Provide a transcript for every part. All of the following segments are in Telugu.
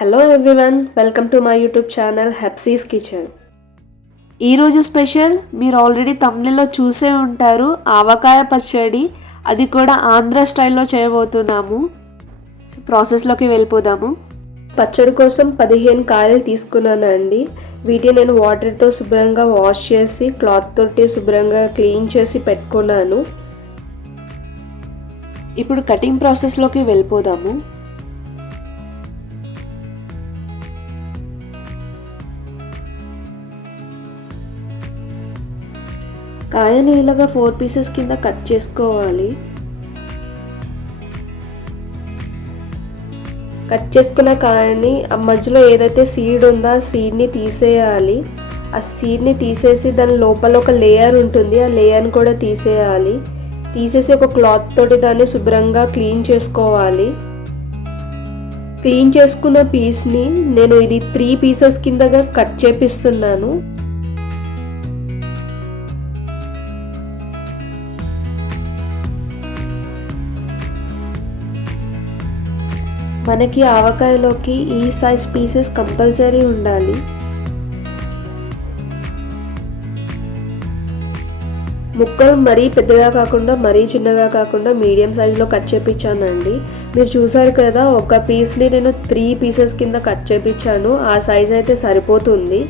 Hello everyone, welcome to my YouTube channel Hepsi's kitchen. ఈరోజు స్పెషల్ మీరు ఆల్రెడీ తమిళలో చూసే ఉంటారు, ఆవకాయ పచ్చడి. అది కూడా ఆంధ్ర స్టైల్లో చేయబోతున్నాము. ప్రాసెస్లోకి వెళ్ళిపోదాము. పచ్చడి కోసం 15 కాయలు తీసుకున్నానండి. వీటిని నేను వాటర్తో శుభ్రంగా వాష్ చేసి క్లాత్ తోటి శుభ్రంగా క్లీన్ చేసి పెట్టుకున్నాను. ఇప్పుడు కటింగ్ ప్రాసెస్లోకి వెళ్ళిపోదాము. కాయని ఇలాగా 4 పీసెస్ కింద కట్ చేసుకోవాలి. కట్ చేసుకున్న కాయని ఆ మధ్యలో ఏదైతే సీడ్ ఉందో ఆ సీడ్ని తీసేయాలి. ఆ సీడ్ని తీసేసి దాని లోపల ఒక లేయర్ ఉంటుంది, ఆ లేయర్ని కూడా తీసేయాలి. తీసేసి ఒక క్లాత్ తోటి దాన్ని శుభ్రంగా క్లీన్ చేసుకోవాలి. క్లీన్ చేసుకున్న పీస్ని నేను ఇది 3 పీసెస్ కిందగా కట్ చేపిస్తున్నాను. మనకి ఆవకాయలోకి ఈ సైజ్ పీసెస్ కంపల్సరీ ఉండాలి. ముక్కలు మరీ పెద్దగా కాకుండా మరీ చిన్నగా కాకుండా మీడియం సైజులో కట్ చేపించానండి. మీరు చూసారు కదా, ఒక పీస్ని నేను 3 పీసెస్ కింద కట్ చేపించాను. ఆ సైజ్ అయితే సరిపోతుంది.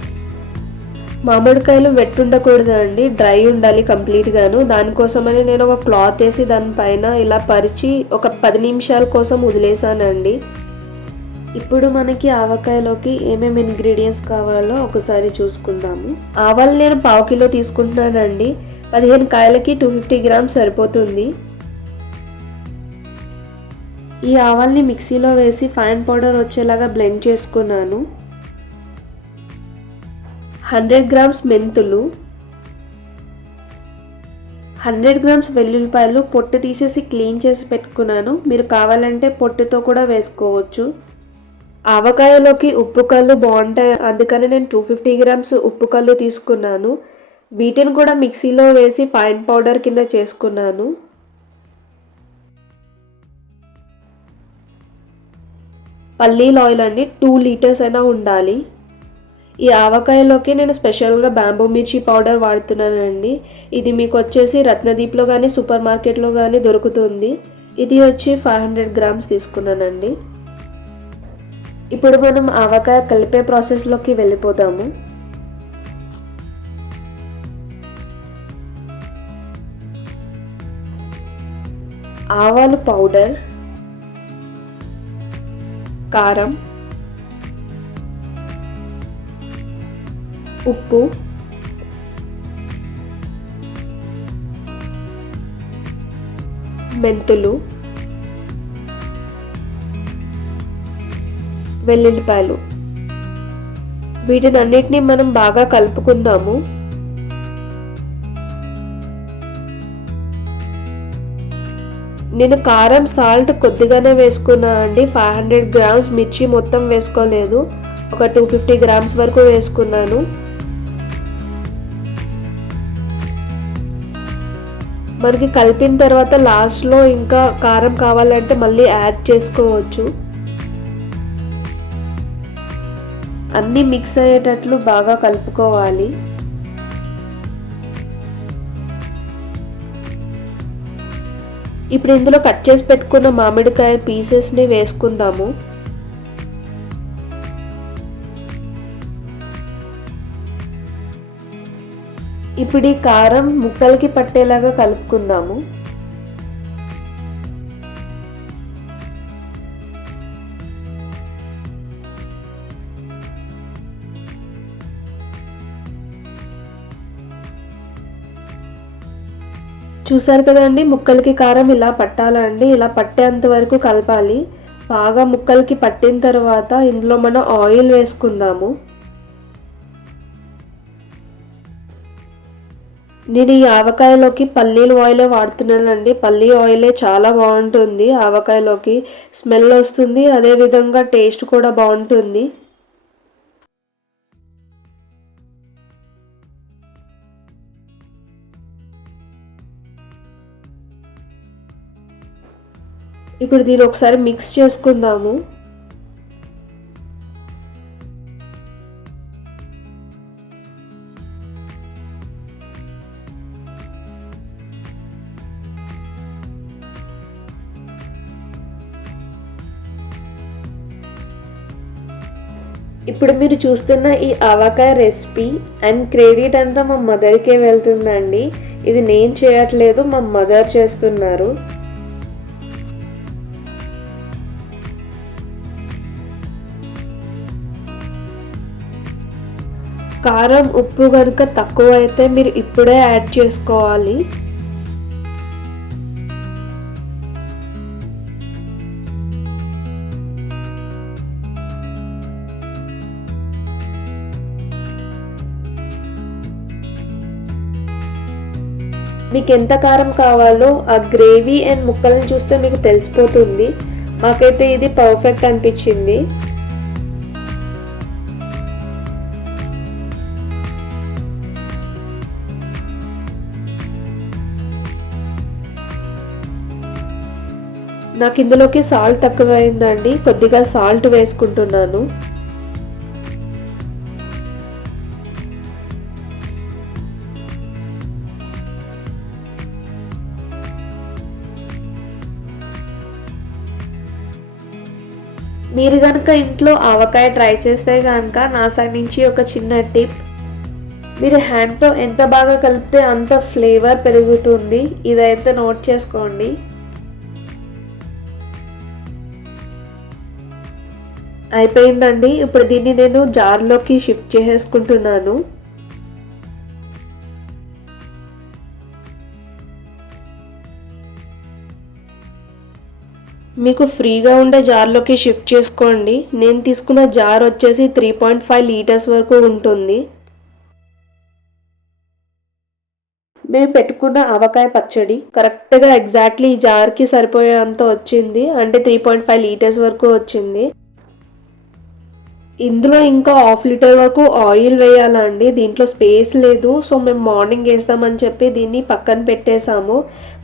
మామిడికాయలు వెట్ ఉండకూడదండి, డ్రై ఉండాలి కంప్లీట్గాను. దానికోసమని నేను ఒక క్లాత్ వేసి దానిపైన ఇలా పరిచి ఒక 10 నిమిషాల కోసం వదిలేసానండి. ఇప్పుడు మనకి ఆవకాయలోకి ఏమేమి ఇంగ్రీడియంట్స్ కావాలో ఒకసారి చూసుకుందాము. ఆవాలు నేను 1/2 కిలో తీసుకుంటున్నానండి. 15 కాయలకి 250 గ్రామ్స్ సరిపోతుంది. ఈ ఆవాల్ని మిక్సీలో వేసి ఫైన్ పౌడర్ వచ్చేలాగా బ్లెండ్ చేసుకున్నాను. 100 గ్రామ్స్ మెంతులు, 100 గ్రామ్స్ వెల్లుల్లిపాయలు పొట్టు తీసేసి క్లీన్ చేసి పెట్టుకున్నాను. మీరు కావాలంటే పొట్టుతో కూడా వేసుకోవచ్చు. ఆవకాయలోకి ఉప్పు కళ్ళు బాగుంటాయి, అందుకని నేను 250 గ్రామ్స్ ఉప్పు కళ్ళు తీసుకున్నాను. వీటిని కూడా మిక్సీలో వేసి ఫైన్ పౌడర్ కింద చేసుకున్నాను. పల్లీల ఆయిల్ అండి, 2 లీటర్స్ అయినా ఉండాలి. ఈ ఆవకాయలోకి నేను స్పెషల్గా బ్యాంబూ మిర్చి పౌడర్ వాడుతున్నానండి. ఇది మీకు వచ్చేసి రత్నదీప్లో కానీ సూపర్ మార్కెట్లో కానీ దొరుకుతుంది. ఇది వచ్చి 500 గ్రామ్స్ తీసుకున్నానండి. ఇప్పుడు మనం ఆవకాయ కలిపే ప్రాసెస్లోకి వెళ్ళిపోదాము. ఆవాలు పౌడర్, కారం, ఉప్పు, మెంతులు, వెల్లుల్లిపాయలు, వీటినన్నిటిని మనం బాగా కలుపుకుందాము. నేను కారం సాల్ట్ కొద్దిగానే వేసుకున్నా అండి. 500 గ్రామ్స్ మిర్చి మొత్తం వేసుకోలేదు, ఒక 250 గ్రామ్స్ వరకు వేసుకున్నాను. మనకి కలిపిన తర్వాత లాస్ట్లో ఇంకా కారం కావాలంటే మళ్ళీ యాడ్ చేసుకోవచ్చు. అన్నీ మిక్స్ అయ్యేటట్లు బాగా కలుపుకోవాలి. ఇప్పుడు ఇందులో కట్ చేసి పెట్టుకున్న మామిడికాయ పీసెస్ని వేసుకుందాము. ఇప్పుడు ఈ కారం ముక్కలకి పట్టేలాగా కలుపుకుందాము. చూసారు కదండి, ముక్కలకి కారం ఇలా పట్టాలండి. ఇలా పట్టేంత వరకు కలపాలి. బాగా ముక్కలకి పట్టిన తర్వాత ఇందులో మనం ఆయిల్ వేసుకుందాము. నేను ఈ ఆవకాయలోకి పల్లీల ఆయిలే వాడుతున్నానండి. పల్లీ ఆయిలే చాలా బాగుంటుంది, ఆవకాయలోకి స్మెల్ వస్తుంది, అదేవిధంగా టేస్ట్ కూడా బాగుంటుంది. ఇప్పుడు దీన్ని ఒకసారి మిక్స్ చేసుకుందాము. ఇప్పుడు మీరు చూస్తున్న ఈ ఆవకాయ రెసిపీ అండ్ క్రెడిట్ అంతా మా మదర్కే వెళ్తుందండి. ఇది నేను చేయట్లేదు, మా మదర్ చేస్తున్నారు. కారం ఉప్పు కనుక తక్కువ అయితే మీరు ఇప్పుడే యాడ్ చేసుకోవాలి. మీకు ఎంత కారం కావాలో ఆ గ్రేవీ అండ్ ముక్కలను చూస్తే మీకు తెలిసిపోతుంది. మాకైతే ఇది పర్ఫెక్ట్ అనిపించింది. నాకు ఇందులోకి సాల్ట్ తక్కువైందండి, కొద్దిగా సాల్ట్ వేసుకుంటున్నాను. మీరు కనుక ఇంట్లో ఆవకాయ ట్రై చేస్తే కనుక నా సైడ్ నుంచి ఒక చిన్న టిప్, మీరు హ్యాండ్తో ఎంత బాగా కలిపితే అంత ఫ్లేవర్ పెరుగుతుంది. ఇదైతే నోట్ చేసుకోండి. అయిపోయిందండి. ఇప్పుడు దీన్ని నేను జార్లోకి షిఫ్ట్ చేసేసుకుంటున్నాను. మీకు ఫ్రీగా ఉండే జార్లోకి షిఫ్ట్ చేసుకోండి. నేను తీసుకున్న జార్ వచ్చేసి 3.5 లీటర్స్ వరకు ఉంటుంది. మేము పెట్టుకున్న ఆవకాయ పచ్చడి కరెక్ట్గా ఎగ్జాక్ట్లీ ఈ జార్కి సరిపోయేంత వచ్చింది. అంటే 3.5 లీటర్స్ వరకు వచ్చింది. ఇందులో ఇంకా 1/2 లీటర్ వరకు ఆయిల్ వేయాలండి. దీంట్లో స్పేస్ లేదు, సో మేము మార్నింగ్ వేస్తామని చెప్పి దీన్ని పక్కన పెట్టేసాము.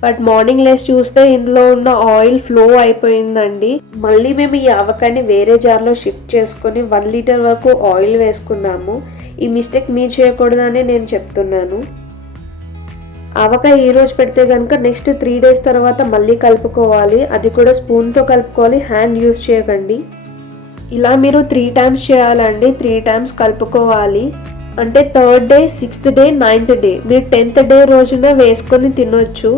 బట్ మార్నింగ్ లేసి చూస్తే ఇందులో ఉన్న ఆయిల్ ఫ్లో అయిపోయిందండి. మళ్ళీ మేము ఈ ఆవకాయని వేరే జార్లో షిఫ్ట్ చేసుకొని 1 లీటర్ వరకు ఆయిల్ వేసుకున్నాము. ఈ మిస్టేక్ మీరు చేయకూడదని నేను చెప్తున్నాను. ఆవకాయ ఈరోజు పెడితే కనుక నెక్స్ట్ 3 డేస్ తర్వాత మళ్ళీ కలుపుకోవాలి. అది కూడా స్పూన్తో కలుపుకోవాలి, హ్యాండ్ యూజ్ చేయకండి. ఇలా మీరు 3 టైమ్స్ చేయాలండి. 3 టైమ్స్ కలుపుకోవాలి. అంటే 3rd day, 6th day, 9th day, మీరు 10th డే రోజున వేసుకొని తినొచ్చు.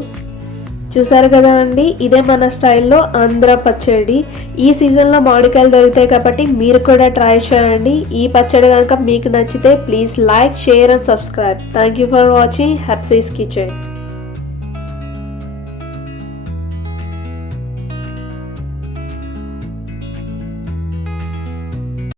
చూసారు కదా అండి, ఇదే మన స్టైల్లో ఆంధ్ర పచ్చడి. ఈ సీజన్లో మామిడికాయలు దొరుకుతాయి కాబట్టి మీరు కూడా ట్రై చేయండి. ఈ పచ్చడి కనుక మీకు నచ్చితే please like, share and subscribe. Thank you for watching Hepsi's kitchen.